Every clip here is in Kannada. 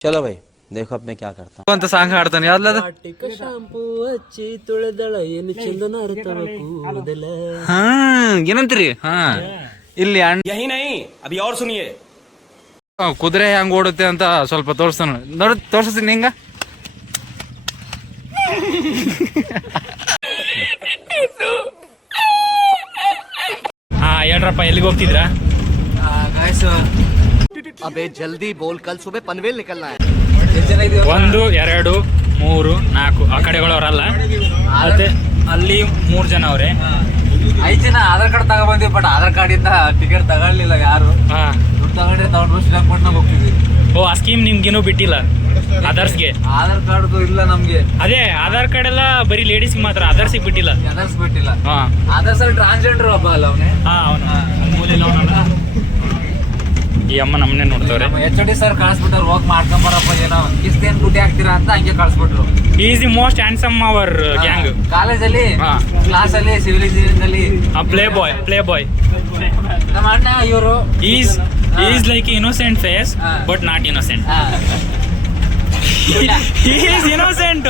चलो भाई देखो अब मैं क्या करता हूँ ಅಂತ ಸಾಂಗ್ ಹಾಡ್ತಾನೆ ಯಾವ್ದದ ಟಿಕ ಶಾಂಪೂ ಹಚ್ಚಿ ತೊಳೆದಳ ಏನು ಚಂದನ ಅರ್ಥವ ಕೂದಲ ಹಾ ಏನಂತೀರಿ ಹಾ ಇಲ್ಲಿ ಅಣ್ಣ यही नहीं अभी और सुनिए ಕುದುರೆ ಹೆಂಗ್ ಓಡುತ್ತೆ ಅಂತ ಸ್ವಲ್ಪ ತೋರಿಸ್ತಾನ ನೋಡ ತೋರಿಸ್ತೀನಿ ಹಿಂಗ ಹಾ ಹೇಳ್ರಪ್ಪ ಎಲ್ಲಿಗೆ ಹೋಗ್ತಿದ್ರಾ अबे ಅಬೇ ಜಲ್ದಿ ಬೋಲ್ ಕಲ್ ಸುಬೆ ಪನ್ವೇಲ್ ನಿಕಲ್ನ ಒಂದು ಎರಡು ಮೂರು ನಾಲ್ಕು ಆ ಕಡೆಗಳವರಲ್ಲ. ಮತ್ತೆ ಅಲ್ಲಿ ಮೂರು ಜನ ಅವರೇ. ಐದು ಜನ ಆಧಾರ್ ಕಾರ್ಡ್ ತಗೊಂಡ್ ಬಂದಿವಿ ಬಟ್ ಆಧಾರ್ ಕಾರ್ಡ್ ಇಂದ ಟಿಕೆಟ್ ತಗೊಳ್ಳಿಲ್ಲ ಯಾರು. ದುಡ್ಡು ತಗೊಂಡ್ರೆ ತಗೊಂಡು ಸ್ಟಿಕ್ ಮಾಡ್ನ ಹೋಗ್ತಿದ್ವಿ. ಓ ಆ ಸ್ಕೀಮ್ ನಿಮ್ಗೇನು ಬಿಟ್ಟಿಲ್ಲ? ಅದರ್ಸ್ಗೆ ಆಧಾರ್ ಕಾರ್ಡ್ ಇಲ್ಲ ನಮ್ಗೆ. ಅದೇ ಆಧಾರ್ ಕಾರ್ಡ್ ಎಲ್ಲ ಬರೀ ಲೇಡೀಸ್ ಮಾತ್ರ ಅದರ್ಸ್ ಬಿಟ್ಟಿಲ್ಲ. ಅದರ್ಸ್ ಬಿಟ್ಟಿಲ್ಲ. ಅದರ್ಸ್ ಟ್ರಾನ್ಸ್ಜೆಂಡರ್ ಹಬ್ಬ ಅಲ್ಲ ಅವನೇ. ಹಾ ಅವನು. ಮೂಲೆಲ್ಲ ಅವನಲ್ಲ. ಈ ಅಮ್ಮ ನಮ್ಮನೆ ನೋಡ್ತಾವ್ರೆ. ಎಚ್ ಡಿ ಸರ್ ಕಳಿಸ್ಬಿಟ್ರು ಹೋಗಿ ಮಾಡ್ಕೊಂಬರಪ್ಪ ಏನೋ ಇಷ್ಟೇನ್ ದುಡ್ಡು ಹಾಕ್ತೀರಾ ಅಂತ ಹಂಗೆ ಕಳಿಸ್ಬಿಟ್ರು. Is the most handsome our gang ಕಾಲೇಜಲ್ಲಿ ಕ್ಲಾಸಲ್ಲಿ ಸಿವಿಲ್ ಇಂಜಿನಿಯರಿಂಗಲ್ಲಿ ಪ್ಲೇ ಬಾಯ್ ಪ್ಲೇ ಬಾಯ್ ನಮ್ಮ ಅಣ್ಣ ಇವರು. Is is like innocent face. But not innocent is innocent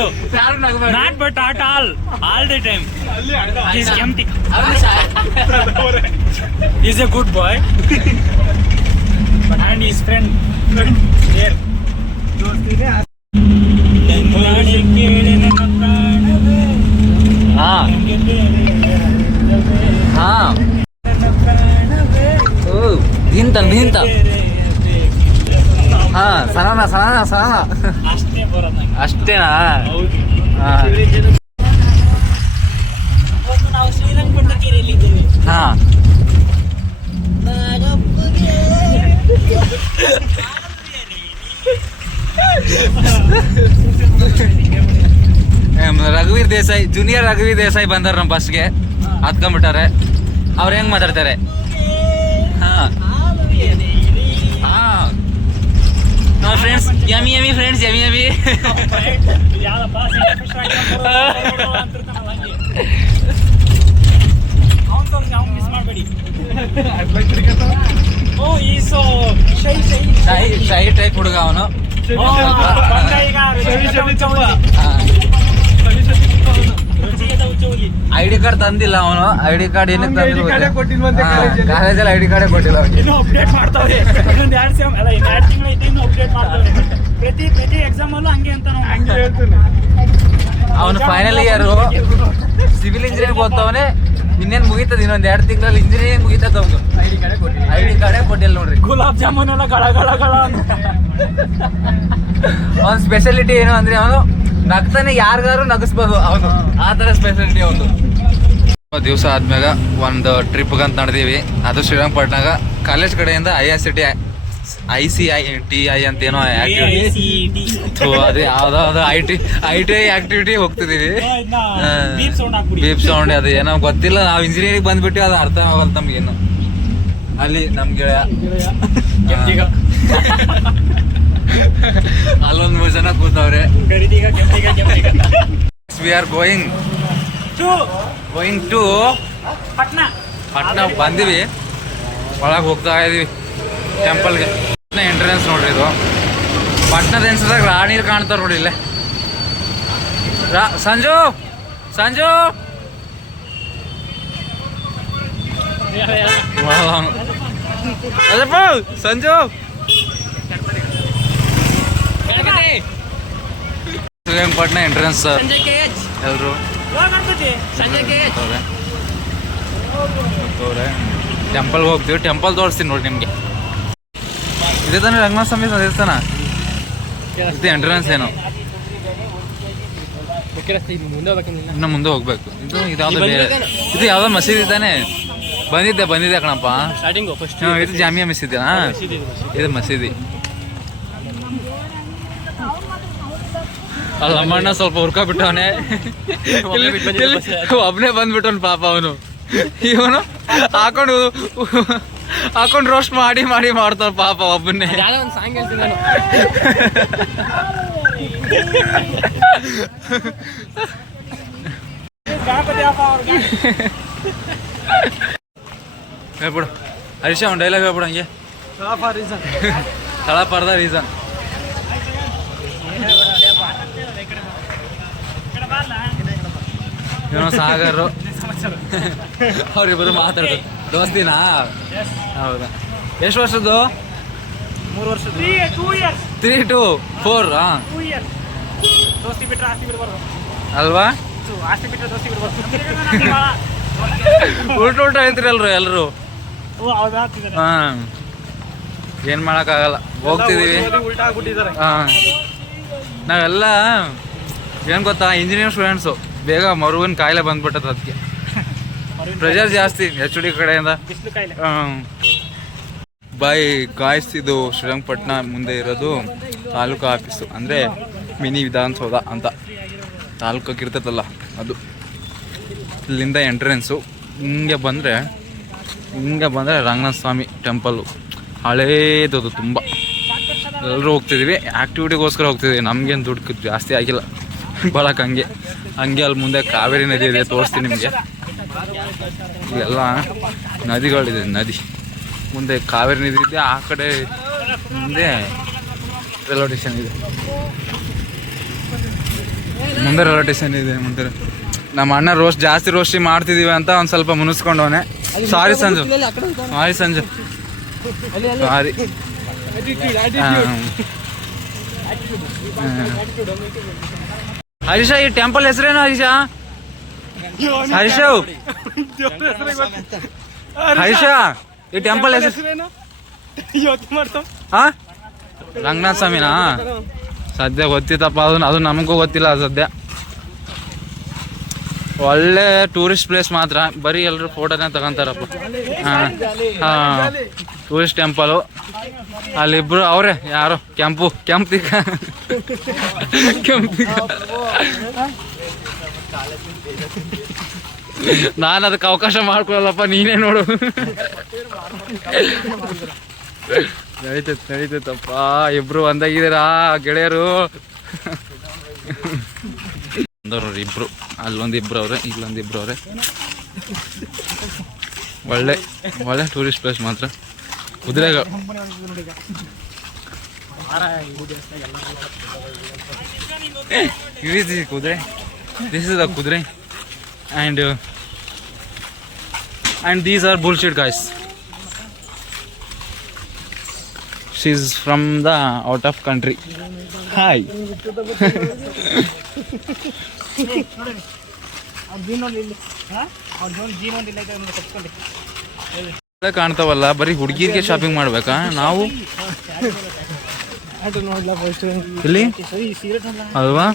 not but at all all the time is a good boy and his friend there. ಹಾ. ಹಾ. ಓ ಭಿಂತ ಭಿಂತ ಹಾ ಸರಣ ಸರಣ ಸರಣ. ಅಷ್ಟೇನಾ? ಹಾ ನಾವು ಶ್ರೀರಂಗಪಟ್ಟಣಕ್ಕೆರೆಯಲ್ಲಿದ್ದೇವೆ ಹಾ ಏಮ್, ರಘುವೀರ್ ದೇಸಾಯಿ ಜೂನಿಯರ್ ರಘುವೀರ್ ದೇಸಾಯಿ ಬಂದಾರ ನಮ್ಮ ಬಸ್ಗೆ ಹತ್ಕೊಂಡ್ಬಿಟ್ಟಾರೆ ಅವ್ರು ಹೆಂಗ್ ಮಾತಾಡ್ತಾರೆ? ಹಾ. ಹಾ. Friends yummy yummy friends yummy yummy ಮಾಡ್ಬೇಡಿ. ಓ ಈಸ್ ಶೈ ಶೈ ಶೈ ಶೈ ಟೈಪ್ ಹುಡುಗ ಅವನು ಹೋಗಿ. ಹೋಗಿ. ಐ ಡಿ ಕಾರ್ಡ್ ತಂದಿಲ್ಲ ಅವನು ಐ ಡಿ ಕಾರ್ಡ್ ಏನಕ್ಕೆ ತಂದಿಲ್ಲ ಕಾಲೇಜಲ್ಲಿ ಐ ಡಿ ಕಾರ್ಡೇ ಕೊಟ್ಟಿಲ್ಲ ಇನ್ನು ಅಪ್ಡೇಟ್ ಮಾಡ್ತಾವೆ ಇನ್ನೊಂದು ಎರಡು ಸೇಮ್ ಅಲ್ಲ ಇನ್ನು ಎರಡು ತಿಂಗಳು ಐತೆ ಇನ್ನು ಅಪ್ಡೇಟ್ ಮಾಡ್ತಾವೆ ಪ್ರತಿ ಪ್ರತಿ ಎಕ್ಸಾಮ್ ಅಲ್ಲೂ ಹಂಗೆ ಅಂತ ಅವನು ಫೈನಲ್ ಇಯರ್ ಸಿವಿಲ್ ಇಂಜಿನಿಯರಿಂಗ್ ಓದ್ತವನೆ. ಇನ್ನೇನ್ ಮುಗಿತದ ಇನ್ನೊಂದು ಎರಡು ತಿಂಗಳಲ್ಲಿ ಇಂಜಿನಿಯರಿಂಗ್ ಮುಗಿತದ ಅವನು ಐ ಡಿ ಕಾರ್ಡೇ ಕೊಟ್ಟಿಲ್ಲ ನೋಡ್ರಿ. ಗುಲಾಬ್ ಜಾಮೂನ್ ಎಲ್ಲ ಗಳ ಗಳ ಅಂತ. ಅವನ ಸ್ಪೆಷಾಲಿಟಿ ಏನು ಅಂದ್ರೆ ಅವನು ನಗ್ತಾನೆ ಯಾರಿಗಾರು ನಗಿಸ್ಬೋದು ಅವನು. ಆ ತರ ಸ್ಪೆಷಾಲಿಟಿ ಅವನು ದಿವಸ ಆದ್ಮ್ಯಾಗ ಒಂದು ಟ್ರಿಪ್ಗಂತ ನಡೆದೀವಿ. ಅದು ಶ್ರೀರಂಗಪಟ್ಟಣಾಗ ಕಾಲೇಜ್ ಕಡೆಯಿಂದ I R C T I C I T I ಅಂತ ಏನೋ ಆಕ್ಟಿವಿಟಿ ಅದೇ ಯಾವ್ದಾವ್ದು I T I T I activity ಹೋಗ್ತಿದೀವಿ. Beep sound ಅದು ಏನೋ ಗೊತ್ತಿಲ್ಲ ನಾವು ಇಂಜಿನಿಯರಿಂಗ್ ಬಂದ್ಬಿಟ್ಟು ಅದು ಅರ್ಥ ಆಗಲ್ಲ ನಮ್ಗೇನು ಅಲ್ಲಿ ನಮ್ ಗೆಳೆಯ. ಕೆಂಪಿಗ. ಅಲ್ಲೊಂದ್ ಮೂರ್ ಜನ ಕೂತವ್ರೆ. We are going to. Going to Patna. Patna ಬಂದಿವಿ. ಒಳಗೆ ಹೋಗ್ತಾ ಇದೀವಿ. ಟೆಂಪಲ್ಗೆ. ಎಂಟ್ರೆನ್ಸ್ ನೋಡ್ರಿ ಇದು. ಪಟ್ನದ ಎನ್ಸದಾಗ ರಾಣಿರು ಕಾಣ್ತಾರ ನೋಡಿ ಇಲ್ಲೇ. ರಾ ಸಂಜು! ಸಂಜು! ಅದಪ್ಪ ಸಂಜು! ಶ್ರೀರಂಗಪಟ್ಟಣ ಎಂಟ್ರೆನ್ಸ್ ಎಲ್ರು? ಟೆಂಪಲ್ಗೆ ಹೋಗ್ತೀವಿ. ಟೆಂಪಲ್ ತೋರಿಸ್ತೀನಿ ನೋಡಿ ನಿಮಗೆ. ಇದೇ ತಾನೇ ರಂಗನಾಥ ಸ್ವಾಮಿ ದೇವಸ್ಥಾನ ಇದು ಎಂಟ್ರೆನ್ಸ್ ಏನು? ಇನ್ನು ಮುಂದೆ ಹೋಗ್ಬೇಕು. ಇದು ಇದಾವ್ದು ಬೇರೆ. ಇದು ಯಾವ್ದೋ ಮಸೀದಿ ತಾನೆ? ಬಂದಿದ್ದೆ ಬಂದಿದ್ದೆ ಕಣಪ್ಪ? ಇದು ಜಾಮಿಯಾ ಮಸೀದಿ ಇದು ಮಸೀದಿ. ಅಲ್ಲ ಅಮ್ಮಣ್ಣ ಸ್ವಲ್ಪ ಹುರ್ಕ ಬಿಟ್ಟವನೆ ಒಬ್ನೇ ಬಂದ್ಬಿಟ್ಟವನ್ ಪಾಪ ಅವನು. ಇವನು ಹಾಕೊಂಡು ಹಾಕೊಂಡು ರೋಸ್ಟ್ ಮಾಡಿ ಮಾಡಿ ಮಾಡ್ತಾರ ಪಾಪ ಒಬ್ಬನೇ. ಯಾರೋ ಒಂದು ಸಾಂಗ್ ಹೇಳ್ತೀನಿ ಹೇಳ್ಬಿಡು. ಹರೀಶ ಒಂದು ಡೈಲಾಗ್ ಹೇಳ್ಬಿಡು ಹಂಗೆ. ತಳಪಾರ್ದ ರೀಸನ್ ಏನೋ ಸಾಗರು. ಅವ್ರಿಬ್ಬರು ಮಾತಾಡ್ತಾರೆ ದೋಸ್ತಿನಾ? ಹೌದಾ? ಎಷ್ಟು ವರ್ಷದ್ದು? ಮೂರು ವರ್ಷ two years three to four ಹಾಂ ದೋಸ್ತಿ ಬಿಟ್ರೆ ಆಸ್ತಿ ಬಿಡಬಾರ್ದು. ಅಲ್ವಾ? ಆಸ್ತಿ ಬಿಟ್ರೆ ದೋಸ್ತಿ ಬಿಡಬಾರ್ದು. ಉಲ್ಟ ಐತ್ರಿ ಎಲ್ರು ಎಲ್ಲರೂ ಹಾಂ. ಏನು ಮಾಡೋಕ್ಕಾಗಲ್ಲ. ಹೋಗ್ತಿದ್ದೀವಿ ಉಲ್ಟಾ ಆಗ್ಬಿಟ್ಟಿದ್ದಾರೆ. ಹಾಂ. ನಾವೆಲ್ಲ ಏನು ಗೊತ್ತಾ ಇಂಜಿನಿಯರ್ ಸ್ಟೂಡೆಂಟ್ಸು ಬೇಗ ಮರುವಿನ ಕಾಯಿಲೆ ಬಂದ್ಬಿಟ್ಟದ ಅದಕ್ಕೆ ಪ್ರೆಷರ್ ಜಾಸ್ತಿ ಎಚ್ ಡಿ ಕಡೆಯಿಂದ. ಬಾಯ್ ಗಾಯ್ಸ್ ಇದು ಶ್ರೀರಂಗಪಟ್ಟಣ ಮುಂದೆ ಇರೋದು ತಾಲೂಕು ಆಫೀಸು. ಅಂದರೆ ಮಿನಿ ವಿಧಾನಸೌಧ ಅಂತ. ತಾಲೂಕಾಗಿ ಇರ್ತದಲ್ಲ ಅದು. ಇಲ್ಲಿಂದ ಎಂಟ್ರೆನ್ಸು. ಹಿಂಗೆ ಬಂದರೆ ಹಿಂಗೆ ಬಂದರೆ ರಂಗನಾಥ ಸ್ವಾಮಿ ಟೆಂಪಲ್ಲು. ಹಳೇದದು ತುಂಬ. ಎಲ್ಲರೂ ಹೋಗ್ತಿದ್ದೀವಿ ಆ್ಯಕ್ಟಿವಿಟಿಗೋಸ್ಕರ ಹೋಗ್ತಿದ್ದೀವಿ ನಮಗೇನು ದುಡ್ಡು ಜಾಸ್ತಿ ಆಗಿಲ್ಲ. ಬಳಕ್ಕೆ ಹಂಗೆ. ಹಂಗೆ ಅಲ್ಲಿ ಮುಂದೆ ಕಾವೇರಿ ನದಿ ಇದೆ ತೋರಿಸ್ತೀನಿ ನಿಮಗೆ. ಇಲ್ಲೆಲ್ಲ ನದಿಗಳಿದೆ ನದಿ. ಮುಂದೆ ಕಾವೇರಿ ನದಿ ಇದೆ ಆ ಕಡೆ ಮುಂದೆ ರೈಲ್ವೆ ಸ್ಟೇಷನ್ ಇದೆ. ಮುಂದೆ ರೈಲ್ವೆ ಸ್ಟೇಷನ್ ಇದೆ ಮುಂದೆ. ನಮ್ಮ ಅಣ್ಣ ರೋಸ್ಟ್ ಜಾಸ್ತಿ ರೋಸ್ಟಿ ಮಾಡ್ತಿದೀವಿ ಅಂತ ಒಂದು ಸ್ವಲ್ಪ ಮುನಿಸ್ಕೊಂಡವನೆ. ಸಾರಿ ಸಂಜು. ಸಾರಿ ಸಂಜು. ಸಾರಿ ಹರಿಷಾ ಈ ಟೆಂಪಲ್ ಹೆಸರೇನು ಹರೀಶ? ಹರೀಶ. ಹರೀಶ, ಈ ಟೆಂಪಲ್ ರಂಗನಾಥ ಸ್ವಾಮಿನಾ ಸದ್ಯ ಗೊತ್ತಿತ್ತಪ್ಪ, ಅದು ಅದು ನಮಗೂ ಗೊತ್ತಿಲ್ಲ ಸದ್ಯ. ಒಳ್ಳೆ ಟೂರಿಸ್ಟ್ ಪ್ಲೇಸ್ ಮಾತ್ರ. ಬರೀ ಎಲ್ಲರೂ ಫೋಟೋನೇ ತಗೊಂತಾರಪ್ಪ. ಹಾಂ ಹಾಂ. ಟೂರಿಸ್ಟ್ ಟೆಂಪಲು ಅಲ್ಲಿಬ್ರು ಅವರೇ, ಯಾರು? ಕೆಂಪು ಕೆಂಪು ಕೆಂಪಿಕ ನಾನು ಅದಕ್ಕೆ ಅವಕಾಶ ಮಾಡ್ಕೊಳಲ್ಲಪ್ಪ, ನೀನೇ ನೋಡು. ನಡೀತೈತೆ, ನಡೀತೈತಪ್ಪ. ಇಬ್ರು ಒಂದಾಗಿದ್ದೀರಾ, ಗೆಳೆಯರು? ಒಂದವ್ರು ಇಬ್ರು, ಅಲ್ಲೊಂದು ಇಬ್ರು ಅವ್ರೆ, ಇಲ್ಲೊಂದು ಇಬ್ರು ಅವ್ರೆ. ಒಳ್ಳೆ ಒಳ್ಳೆ ಟೂರಿಸ್ಟ್ ಪ್ಲೇಸ್ ಮಾತ್ರ. ಕುದುರೆಗಳು. ಕುದುರೆ? ದಿಸ್ ಇಸ್ ದ ಕುದುರೆ and and these are bullshit guys she is from the out of country hi ಕಾಣ್ತಾವಲ್ಲ ಬರೀ ಹುಡುಗಿರಿಗೆ ಶಾಪಿಂಗ್ ಮಾಡ್ಬೇಕಾ? ನಾವು? ಇಲ್ಲಿ? ಅಲ್ವಾ?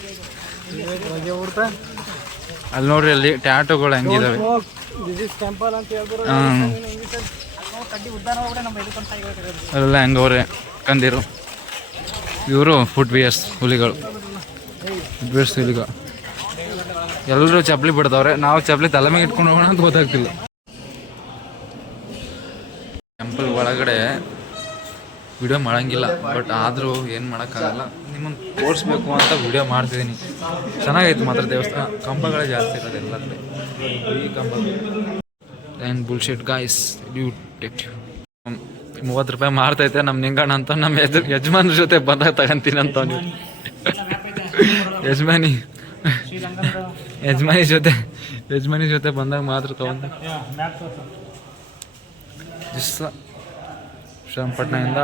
ಅಲ್ಲಿ ನೋಡ್ರಿ, ಅಲ್ಲಿ ಟ್ಯಾಟೋಗಳು ಹೆಂಗಿದಾವೆ. ಅಲ್ಲ ಹೆಂಗವ್ರೆ ಕಂದಿರು ಇವರು ಫುಟ್ ಬಿಯರ್ಸ್ ಹುಲಿಗಳು. ಫುಟ್ ಬಿಯರ್ಸ್ ಹುಲಿಗಳು. ಎಲ್ಲರೂ ಚಪ್ಪಲಿ ಬಿಡ್ತಾವ್ರೆ ನಾವು ಚಪ್ಪಲಿ ತಲೆ ಮೇಲೆ ಇಟ್ಕೊಂಡು ಹೋಗೋಣ ಅಂತ ಗೊತ್ತಾಗ್ತಿಲ್ಲ. ಟೆಂಪಲ್ ಒಳಗಡೆ ವಿಡಿಯೋ ಮಾಡಂಗಿಲ್ಲ ಬಟ್ ಆದರೂ ಏನು ಮಾಡೋಕ್ಕಾಗಲ್ಲ. ನಿಮ್ಮನ್ನು ತೋರಿಸ್ಬೇಕು ಅಂತ ವಿಡಿಯೋ ಮಾಡ್ತಿದ್ದೀನಿ ಚೆನ್ನಾಗೈತೆ ಮಾತ್ರ ದೇವಸ್ಥಾನ. ಕಂಬಗಳೇ ಜಾಸ್ತಿ ಇರೋದು ಎಲ್ಲ ಈ ಕಂಬ and bullshit guys you take ಮೂವತ್ತು ರೂಪಾಯಿ ಮಾರ್ತೈತೆ ನಮ್ಮ ನಿಂಗಣ್ಣ ಅಂತ ನಮ್ಮ ಯಜ ಯಜಮಾನ್ರ ಜೊತೆ ಬಂದಾಗ ತಗೊಂತೀನಿ ಅಂತ ನೀವು ಯಜಮಾನಿ. ಯಜಮಾನಿ ಜೊತೆ ಯಜಮಾನಿ ಜೊತೆ ಬಂದಾಗ ಮಾತ್ರ ತಗೊಂಡ ಶ್ರೀರಂಗಪಟ್ಟಣದಿಂದ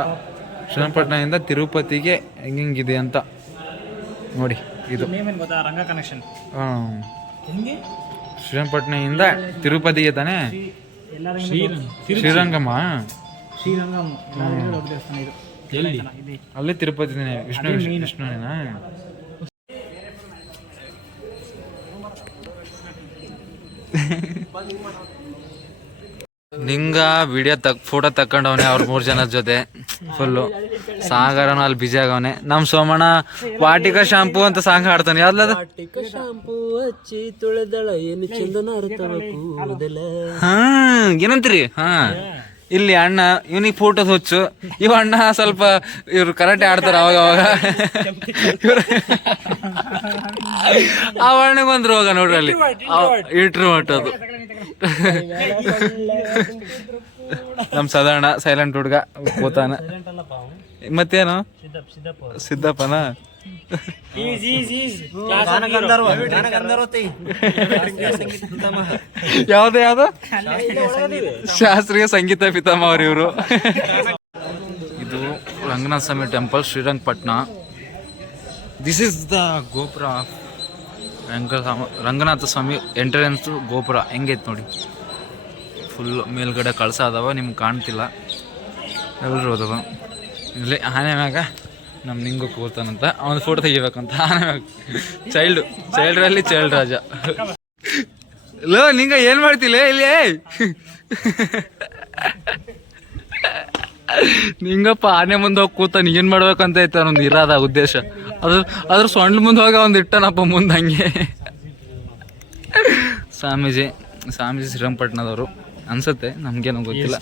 ಶ್ರೀರಂಗಪಟ್ಟಣದಿಂದ ತಿರುಪತಿಗೆ ಹೆಂಗೆಂಗಿದೆ ಅಂತ ನೋಡಿ ಇದು. ಗೊತ್ತಾ? ರಂಗ ಕನೆಕ್ಷನ್ ಹಾಂ. ಶ್ರೀರಂಗಪಟ್ಟಣದಿಂದ ತಿರುಪತಿಗೆ ತಾನೇ? ಶ್ರೀರಂಗಮ್ಮ? ಅಲ್ಲೇ ತಿರುಪತಿ ವಿಷ್ಣು ಇದು? ಎಲ್ಲಿ? ಅಲ್ಲಿ ತಿರುಪತಿನೇ ವಿಷ್ಣು ವಿಷ್ಣುನೇನಾ ನಿಂಗ ವಿಡಿಯೋ ತಕ್ ಫೋಟೋ ತಕೊಂಡವನೆ ಅವ್ರ ಮೂರ್ ಜನ ಜೊತೆ. ಫುಲ್ಲು ಸಾಗರನು ಅಲ್ಲಿ ಬಿಜಿ ಆಗವನೆ. ನಮ್ ಸೋಮಣ್ಣ ವಾಟಿಕ ಶಾಂಪೂ ಅಂತ ಸಾಂಗ್ ಹಾಡ್ತಾನೆ. ಯಾವ್ದದ ಟಿಕ ಶಾಂಪೂ ಹಚ್ಚಿ ತುಳದಳ. ಏನು ಚಂದನ ಕೂದಲ ಹಾ ಏನಂತೀರಿ? ಹಾ. ಇಲ್ಲಿ ಅಣ್ಣ ಇವನಿಗೆ ಫೋಟೋ ಹುಚ್ಚು. ಇವ ಅಣ್ಣ ಸ್ವಲ್ಪ ಇವ್ರು ಕರಾಟೆ ಆಡ್ತಾರ ಅವಾಗ ಅವಾಗ. ಆ ಅಣ್ಣಗೆ ಒಂದು ರೋಗ ನೋಡ್ರಿ ಅಲ್ಲಿ. ಇಟ್ರು ಮಟ್ಟದು ನಮ್ ಸಾಧಾರಣ ಸೈಲೆಂಟ್ ಹುಡ್ಗ ಕೂತಾನ ಮತ್ತೇನು? ಸಿದ್ದಪ್ಪನ? ಯಾವ್ದು ಯಾವ್ದು? ಶಾಸ್ತ್ರೀಯ ಸಂಗೀತ. ಪಿತಾಮಹರು ಇವರು. ಇದು Ranganatha Swamy temple Srirangapatna this is the ಗೋಪುರ. ರಂಗ ರಂಗನಾಥ ಸ್ವಾಮಿ ಎಂಟ್ರೆನ್ಸ್ ಗೋಪುರ. ಹೆಂಗೈತೆ ನೋಡಿ. ಫುಲ್ ಮೇಲ್ಗಡೆ ಕಳಸ ಅದಾವ ನಿಮ್ಗೆ ಕಾಣ್ತಿಲ್ಲ. ಎಲ್ಲರೂ ಅದಾವ ಇಲ್ಲಿ ಆನೆ ಮ್ಯಾಗ. ನಮ್ಮ ನಿಂಗು ಕೂರ್ತಾನಂತ ಅವನ ಫೋಟೋ ತೆಗಿಬೇಕಂತ. ಚೈಲ್ಡ್ ಚೈಲ್ಡ್ ಚೈಲ್ಡ್ರಲ್ಲಿ ಚೈಲ್ಡ್ ರಾಜ. ಲೋ, ನಿಂಗ ಏನ್ ಮಾಡ್ತಿಲ್ಲ? ಇಲ್ಲಿ ನಿಂಗಪ್ಪ ಆನೆ ಮುಂದೆ ಹೋಗಿ ಕೂತ ಏನ್ ಮಾಡ್ಬೇಕಂತ ಐತೆ ಅವನೊಂದು ಇರಾದ ಉದ್ದೇಶ. ಅದ್ರ ಅದ್ರ ಸೊಂಡ್ ಮುಂದೆ ಹೋಗಿ ಅವ್ನು ಇಟ್ಟನಪ್ಪ ಮುಂದೆ ಹಂಗೆ. ಸ್ವಾಮೀಜಿ ಸ್ವಾಮೀಜಿ ಶ್ರೀರಂಗಪಟ್ಟಣದವರು ಅನ್ಸುತ್ತೆ ನಮ್ಗೇನೋ ಗೊತ್ತಿಲ್ಲ.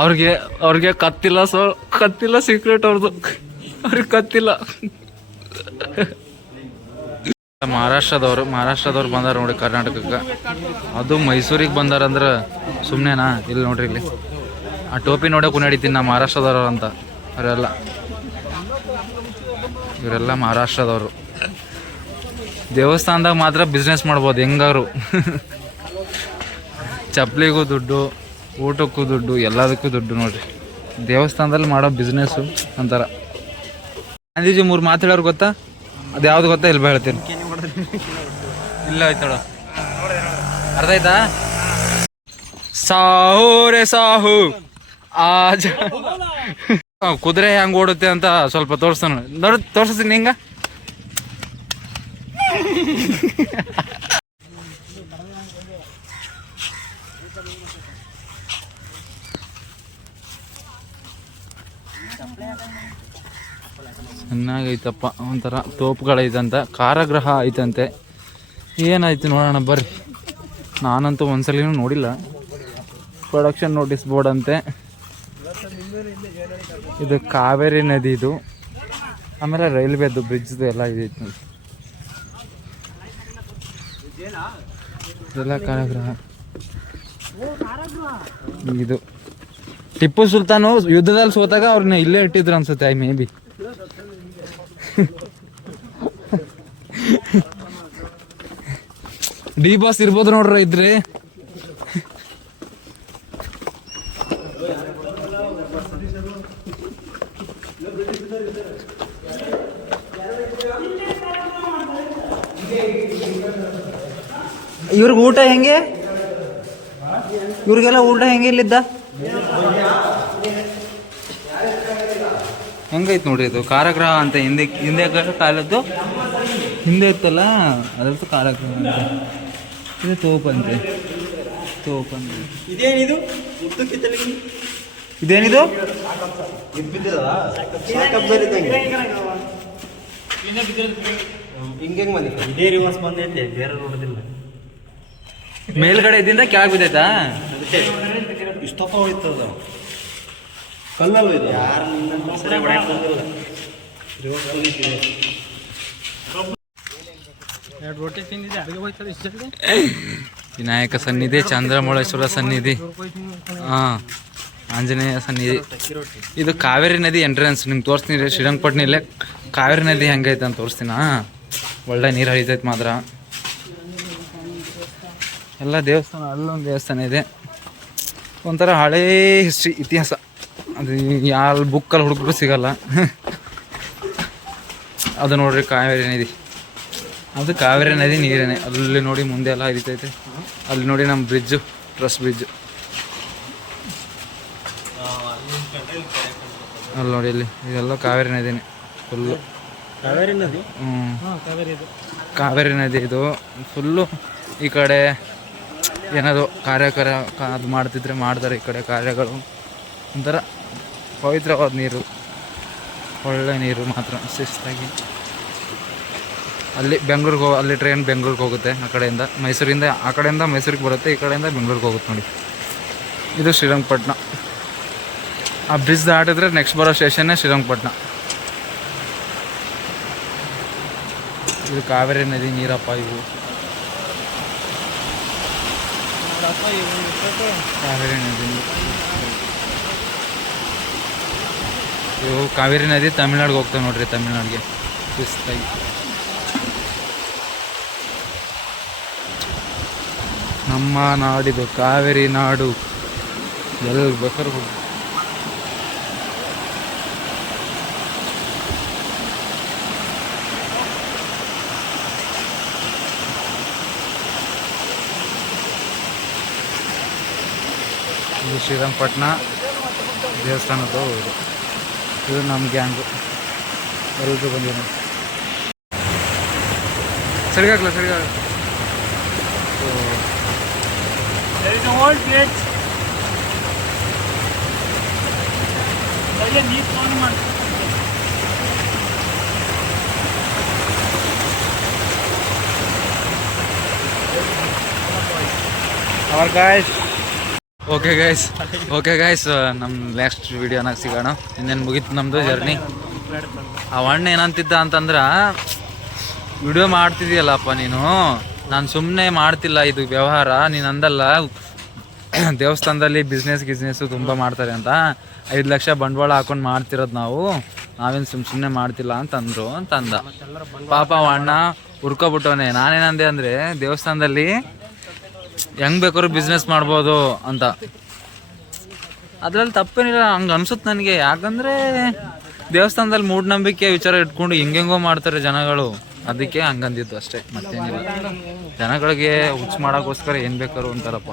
ಅವ್ರಿಗೆ ಅವ್ರಿಗೆ ಕತ್ತಿಲ್ಲ ಸೊ ಕತ್ತಿಲ್ಲ ಸೀಕ್ರೆಟ್ ಅವ್ರದ್ದು ಅವ್ರಿಗೆ ಕತ್ತಿಲ್ಲ. ಮಹಾರಾಷ್ಟ್ರದವ್ರು ಮಹಾರಾಷ್ಟ್ರದವ್ರು ಬಂದಾರ ನೋಡಿ ಕರ್ನಾಟಕಕ್ಕೆ. ಅದು ಮೈಸೂರಿಗೆ ಬಂದಾರಂದ್ರೆ ಸುಮ್ಮನೆನಾ ಇಲ್ಲಿ ನೋಡ್ರಿ ಇಲ್ಲಿ. ಆ ಟೋಪಿ ನೋಡೋಕೆ ಕುಣಿಡಿತೀನಿ ನಾ ಮಹಾರಾಷ್ಟ್ರದವ್ರು ಅಂತ. ಅವರೆಲ್ಲ. ಇವರೆಲ್ಲ ಮಹಾರಾಷ್ಟ್ರದವರು. ದೇವಸ್ಥಾನದಾಗ ಮಾತ್ರ ಬಿಸ್ನೆಸ್ ಮಾಡ್ಬೋದು ಹೆಂಗಾರು ಚಪ್ಪಲಿಗೂ ದುಡ್ಡು, ಊಟಕ್ಕೂ ದುಡ್ಡು, ಎಲ್ಲದಕ್ಕೂ ದುಡ್ಡು ನೋಡ್ರಿ. ದೇವಸ್ಥಾನದಲ್ಲಿ ಮಾಡೋ ಬಿಸ್ನೆಸ್ಸು ಅಂತಾರ ಗಾಂಧೀಜಿ ಮೂರು ಮಾತಾಡೋರು ಗೊತ್ತಾ? ಅದು ಯಾವ್ದು ಗೊತ್ತಾ? ಇಲ್ಲಿ ಹೇಳ್ತೀನಿ. ಇಲ್ಲ ಆಯ್ತಡ ಅರ್ಧ ಆಯ್ತಾ? ಸಾಹು ರೇ ಸಾಹು. ಆಜ. ಕುದುರೆ ಹೆಂಗ್ ಓಡುತ್ತೆ ಅಂತ ಸ್ವಲ್ಪ ತೋರಿಸ್ತಾನ ನೋಡ್. ತೋರಿಸ್ತೀನಿ ಹಿಂಗ ಚೆನ್ನಾಗೈತಪ್ಪ, ಒಂಥರ ತೋಪುಗಳೈತಂತ ಕಾರಾಗ್ರಹ ಐತಂತೆ. ಏನಾಯ್ತು ನೋಡೋಣ, ಬರ್ರಿ. ನಾನಂತೂ ಒಂದ್ಸಲಿನೂ ನೋಡಿಲ್ಲ. ಪ್ರೊಡಕ್ಷನ್ ನೋಟಿಸ್ ಬೋರ್ಡ್ ಅಂತೆ. ಇದು ಕಾವೇರಿ ನದಿ ಇದು. ಆಮೇಲೆ ರೈಲ್ವೆದು ಬ್ರಿಡ್ಜ್ದು ಎಲ್ಲ ಇದೈತೆ ಇದೆಲ್ಲ ಕಾರಾಗೃಹ. ಇದು. ಟಿಪ್ಪು ಸುಲ್ತಾನು ಯುದ್ಧದಲ್ಲಿ ಸೋತಾಗ ಅವ್ರನ್ನ ಇಲ್ಲೇ ಇಟ್ಟಿದ್ರು ಅನ್ಸುತ್ತೆ I may be D boss ಇರ್ಬೋದು ನೋಡ್ರ ಇದ್ರಿ. ಇವ್ರಿಗೆ ಊಟ ಹೆಂಗೆ? ಇವ್ರಿಗೆಲ್ಲ ಊಟ ಹೆಂಗೆ ಇಲ್ಲಿದ್ದ? ಹೆಂಗೈತೆ ನೋಡ್ರಿ ಇದು. ಕಾರಾಗೃಹ ಅಂತ ಹಿಂದೆ ಹಿಂದೆ ಕಾಲದ್ದು? ಹಿಂದೆ ಇತ್ತಲ್ಲ? ಅದ್ರದ್ದು ಕಾರಾಗೃಹ ಅಂತ. ಇದು ತೋಪಂತೆ ತೋಪಂತೆ ಇದೇನಿದು? ಇದೇನಿದು? ಹಿಂಗೆ ಮನೆ ಇದೇ ರಿವರ್ಸ್ ಬಂದೈತೆ ಬೇರೆ ನೋಡೋದಿಲ್ಲ. ಮೇಲ್ಗಡೆ ಇದ್ದಿಂದ ಕೆಳಗೆ ಬಿದ್ದೈತಾ? ಇಷ್ಟಪ್ಪ ಹೋಯ್ತದ ಇದು. ಯಾರು ಸರಿಯಾಗಿ ಹೊಡ್ಯಾಕ್ ಬಂದಿಲ್ಲ ರಿವರ್ಸ್ ಬಂದೈತೆ ಎರಡು ರೊಟ್ಟಿ ತಿಂದಿದ್ದೆ ಅಡುಗೆ ಹೋಯ್ತದೆ ಇಷ್ಟು. ಜಲ್ದಿ ವಿನಾಯಕ ಸನ್ನಿಧಿ ಚಂದ್ರಮೌಳೇಶ್ವರ ಸನ್ನಿಧಿ. ಹಾಂ ಆಂಜನೇಯ ಸನ್ನಿಧಿ. ಇದು ಕಾವೇರಿ ನದಿ ಎಂಟ್ರೆನ್ಸ್ ನಿಮ್ಗೆ ತೋರಿಸ್ತೀನಿ ರೀ ಶ್ರೀರಂಗಪಟ್ಟಣಲ್ಲೇ ಕಾವೇರಿ ನದಿ ಹೆಂಗೈತೆ ಅಂತ ತೋರಿಸ್ತೀನ ಒಳ್ಳೆ ನೀರು ಹರಿತೈತೆ ಮಾತ್ರ. ಎಲ್ಲ ದೇವಸ್ಥಾನ ಅಲ್ಲೊಂದು ದೇವಸ್ಥಾನ ಇದೆ. ಒಂಥರ ಹಳೇ ಹಿಸ್ಟ್ರಿ ಇತಿಹಾಸ. ಅದು ಯಾವ ಬುಕ್ಕಲ್ಲಿ ಹುಡುಕ್ರು ಸಿಗಲ್ಲ. ಅದು ನೋಡ್ರಿ ಕಾವೇರಿ ನದಿ. ಅದು ಕಾವೇರಿ ನದಿ ನೀರೇನೆ. ಅಲ್ಲಿ ನೋಡಿ ಮುಂದೆ ಎಲ್ಲ ಹರಿತೈತೆ ಅಲ್ಲಿ ನೋಡಿ ನಮ್ಮ ಬ್ರಿಡ್ಜು ಟ್ರಸ್ ಬ್ರಿಡ್ಜು ಅಲ್ಲಿ ನೋಡಿ ಇಲ್ಲಿ ಇದೆಲ್ಲ ಕಾವೇರಿ ನದಿನೇ ಫುಲ್ಲು ಕಾವೇರಿ ನದಿ? ಹ್ಞೂ ಕಾವೇರಿ ನದಿ ಇದು. ಫುಲ್ಲು ಈ ಕಡೆ ಏನಾದರೂ ಕಾರ್ಯಕರ ಅದು ಮಾಡ್ತಿದ್ರೆ ಮಾಡ್ತಾರೆ ಈ ಕಡೆ ಕಾರ್ಯಗಳು. ಒಂಥರ ಪವಿತ್ರವಾದ ನೀರು, ಒಳ್ಳೆ ನೀರು ಮಾತ್ರ ಶಿಸ್ತಾಗಿ ಅಲ್ಲಿ ಬೆಂಗ್ಳೂರಿಗೆ ಹೋಗಿ, ಅಲ್ಲಿ ಟ್ರೈನ್ ಬೆಂಗ್ಳೂರಿಗೆ ಹೋಗುತ್ತೆ ಆ ಕಡೆಯಿಂದ. ಮೈಸೂರಿಂದ, ಆ ಕಡೆಯಿಂದ ಮೈಸೂರಿಗೆ ಬರುತ್ತೆ, ಈ ಕಡೆಯಿಂದ ಬೆಂಗ್ಳೂರಿಗೆ ಹೋಗುತ್ತೆ ನೋಡಿ. ಇದು ಶ್ರೀರಂಗಪಟ್ಟಣ ಆ ಬ್ರಿಡ್ಜ್ ದಾಟಿದ್ರೆ ನೆಕ್ಸ್ಟ್ ಬರೋ ಸ್ಟೇಷನ್ನೇ ಶ್ರೀರಂಗಪಟ್ಟಣ ಇದು ಕಾವೇರಿ ನದಿ, ನೀರಪ್ಪ ಇವು. ಕಾವೇರಿ ನದಿ ನೀರು. ಇವು ಕಾವೇರಿ ನದಿ ತಮಿಳ್ನಾಡಿಗೆ ಹೋಗ್ತಾವೆ ನೋಡ್ರಿ, ತಮಿಳ್ನಾಡಿಗೆ. ಬಿಸ್ತಾಗಿ. ನಮ್ಮ ನಾಡಿದು ಕಾವೇರಿ ನಾಡು. ಎಲ್ಲ ಬೇಕಾದ್ರೆ ಹೋಗಿ. ಶ್ರೀರಂಗಪಟ್ಟಣ ದೇವಸ್ಥಾನದ ಇದು ಇದು ನಮ್ಮ ಗ್ಯಾಂಗು ಎಲ್ಲರೂ ಬಂದಿದ್ದೀವಿ ಸರಿಗಾಗಲ್ಲ ಸರಿಗಾಗಲ್ಲ There is okay guys okay guys ನಮ್ಮ ನೆಕ್ಸ್ಟ್ ವಿಡಿಯೋನಾಗ ಸಿಗೋಣ. ಇನ್ನೇನು ಮುಗೀತು ನಮ್ಮದು ಜರ್ನಿ ಆ ಅಣ್ಣ ಏನಂತಿದ್ದ ಅಂತಂದ್ರೆ, ವಿಡಿಯೋ ಮಾಡ್ತಿದ್ಯಲ್ಲಪ್ಪ ನೀನು? ನಾನು ಸುಮ್ಮನೆ ಮಾಡ್ತಿಲ್ಲ ಇದು ವ್ಯವಹಾರ, ನೀನು ಅಂದಲ್ಲ, ದೇವಸ್ಥಾನದಲ್ಲಿ ಬಿಸ್ನೆಸ್ ಗಿಸ್ನೆಸ್ಸು ತುಂಬ ಮಾಡ್ತಾರೆ ಅಂತ. ಐದು ಲಕ್ಷ ಬಂಡವಾಳ ಹಾಕೊಂಡು ಮಾಡ್ತಿರೋದು ನಾವು. ನಾವೇನು ಸುಮ್ಮ ಸುಮ್ಮನೆ ಮಾಡ್ತಿಲ್ಲ ಅಂತಂದ್ರು ಅಂತಂದ ಪಾಪ ಅಣ್ಣ ಹುರ್ಕೊಬಿಟ್ಟವನೇ. ನಾನೇನಂದೆ ಅಂದರೆ, ದೇವಸ್ಥಾನದಲ್ಲಿ ಹೆಂಗ್ ಬೇಕಾದ್ರೂ ಬಿಸ್ನೆಸ್ ಮಾಡ್ಬೋದು ಅಂತ. ಅದ್ರಲ್ಲಿ ತಪ್ಪೇನಿಲ್ಲ, ಹಂಗೆ ಅನ್ಸುತ್ತೆ ನನಗೆ. ಯಾಕಂದ್ರೆ ದೇವಸ್ಥಾನದಲ್ಲಿ ಮೂಢನಂಬಿಕೆ ವಿಚಾರ ಇಟ್ಕೊಂಡು ಹಿಂಗೆಂಗೋ ಮಾಡ್ತಾರೆ ಜನಗಳು. ಅದಕ್ಕೆ ಹಂಗಂದಿದ್ದು ಅಷ್ಟೇ, ಮತ್ತೇನಿಲ್ಲ. ಜನಗಳಿಗೆ ಹುಚ್ಚು ಮಾಡೋಕ್ಕೋಸ್ಕರ ಏನು ಬೇಕಾದ್ರು ಅಂತಾರಪ್ಪ.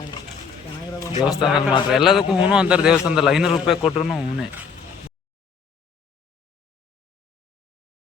ದೇವಸ್ಥಾನದಲ್ಲಿ ಮಾತ್ರ. ಎಲ್ಲದಕ್ಕೂ ಹೂನು ಅಂತಾರೆ ದೇವಸ್ಥಾನದಲ್ಲಿ. ಐನೂರು ರೂಪಾಯಿ ಕೊಟ್ರು ಹೂನೇ.